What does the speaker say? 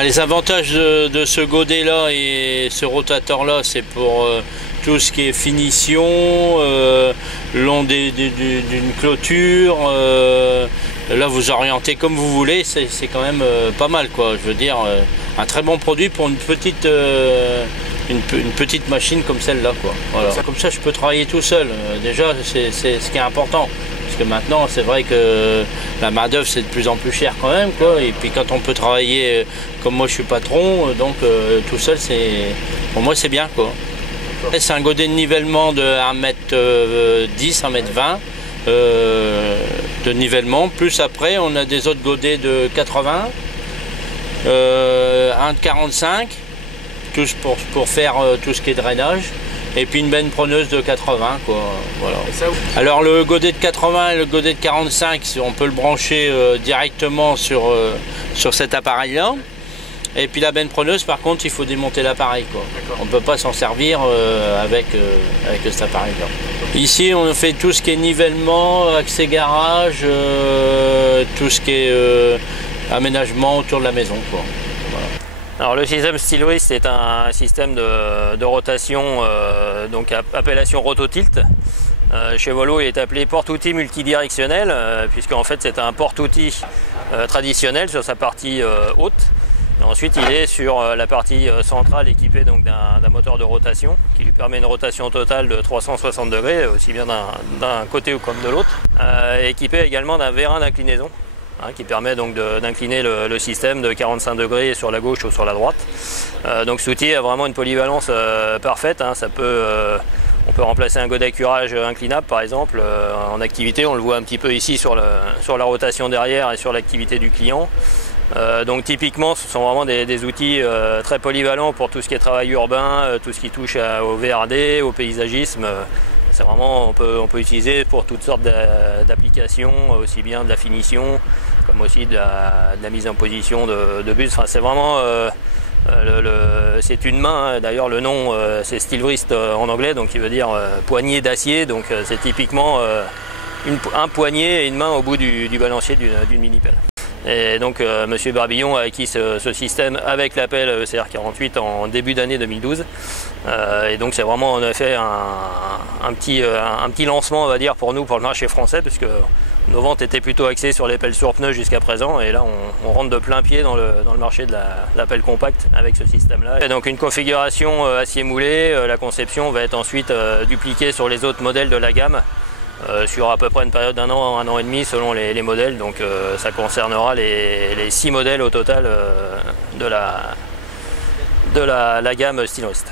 Les avantages de ce godet-là et ce rotateur-là, c'est pour tout ce qui est finition, long d'une clôture. Là, vous orientez comme vous voulez, c'est quand même pas mal, quoi. Je veux dire, un très bon produit pour une petite machine comme celle-là, quoi. Voilà. Comme ça, je peux travailler tout seul. Déjà, c'est ce qui est important. Parce que maintenant, c'est vrai que la main-d'œuvre, c'est de plus en plus cher quand même, quoi. Et puis quand on peut travailler, comme moi je suis patron, donc tout seul, pour moi c'est bien, quoi. C'est un godet de nivellement de 1m10, 1m20 de nivellement. Plus après, on a des autres godets de 80, un de 45, tous pour faire tout ce qui est drainage. Et puis une benne preneuse de 80, quoi. Voilà. Alors le godet de 80 et le godet de 45, on peut le brancher directement sur cet appareil-là. Et puis la benne preneuse, par contre, il faut démonter l'appareil, quoi. On ne peut pas s'en servir avec cet appareil-là. Ici, on fait tout ce qui est nivellement, accès garage, tout ce qui est aménagement autour de la maison, quoi. Voilà. Alors le système Steelwrist est un système de rotation, donc appellation rototilt. Chez Volo, il est appelé porte-outil multidirectionnel, puisqu'en fait c'est un porte-outil traditionnel sur sa partie haute. Et ensuite il est sur la partie centrale équipée d'un moteur de rotation qui lui permet une rotation totale de 360 degrés, aussi bien d'un côté comme de l'autre. Équipé également d'un vérin d'inclinaison, qui permet donc d'incliner le système de 45 degrés sur la gauche ou sur la droite. Donc cet outil a vraiment une polyvalence parfaite. On peut remplacer un godet curage inclinable par exemple en activité. On le voit un petit peu ici sur la rotation derrière et sur l'activité du client. Donc typiquement ce sont vraiment des outils très polyvalents pour tout ce qui est travail urbain, tout ce qui touche au VRD, au paysagisme. C'est vraiment, on peut utiliser pour toutes sortes d'applications, aussi bien de la finition, comme aussi de la mise en position de bus. Enfin, c'est vraiment, c'est une main, d'ailleurs le nom c'est Steelwrist en anglais, donc qui veut dire poignée d'acier, donc c'est typiquement un poignet et une main au bout du balancier d'une mini-pelle. Et donc Monsieur Barbillon a acquis ce système avec l'appel ECR48 en début d'année 2012. Et donc c'est vraiment en effet un petit lancement, on va dire, pour nous, pour le marché français, puisque nos ventes étaient plutôt axées sur les pelles sur pneus jusqu'à présent. Et là on rentre de plein pied dans le marché de la pelle compacte avec ce système-là. Et donc une configuration acier moulé, la conception va être ensuite dupliquée sur les autres modèles de la gamme. Sur à peu près une période d'un an et demi selon les modèles, donc ça concernera les 6 modèles au total de la gamme Steelwrist.